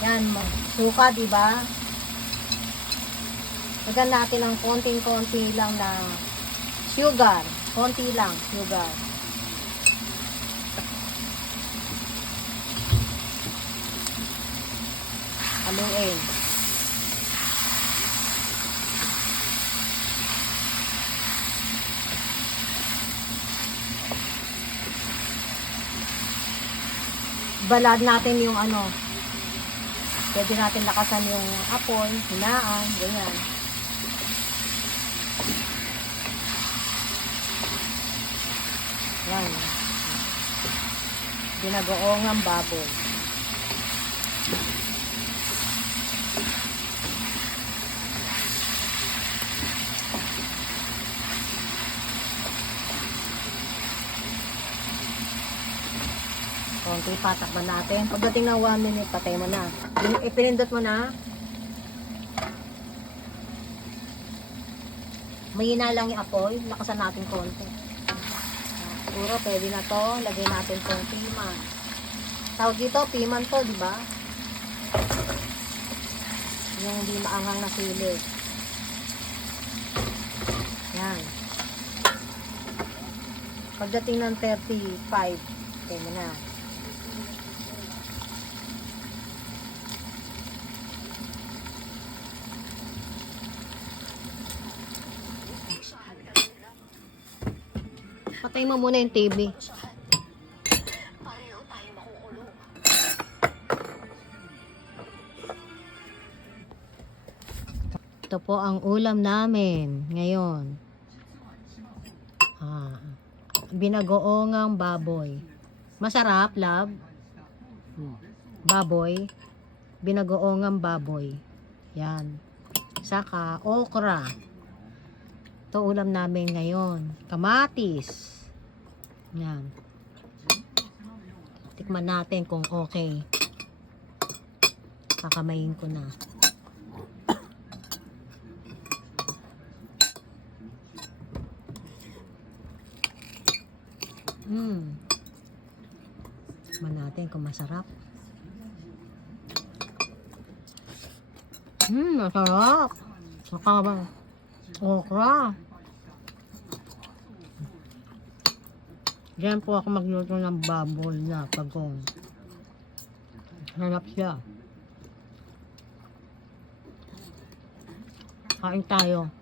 Yan, suka, diba? Lagyan natin ng konting-konti lang na sugar. Konti lang, sugar. Haluin. Balad natin yung ano. Pwede natin lakasan yung apoy, hinaan, ganyan. Yan. Ginagoong ang baboy. Konti pa, takpan natin. Pagdating ng 1 minute, patay mo na. Ipinindot mo na. Mahina lang yung apoy. Lakasan natin konti. Siguro pwede na to. Lagay natin tong piman. Tawag dito, piman to, di ba? Yung hindi maangang na sili. Yan. Pagdating ng 35, patay mo na. Patay mo muna yung TV. Ito po ang ulam namin ngayon. Binagoongang baboy. Masarap, love. Baboy. Binagoongang baboy. Yan. Saka okra. Ito ulam namin ngayon. Kamatis. Yan. Tikman natin kung okay. Kakamayin ko na. Tikman natin kung masarap. Masarap. Masarap. Okra. Diyan po ako magluto ng baboy na pagong. Hanap siya. Kain tayo.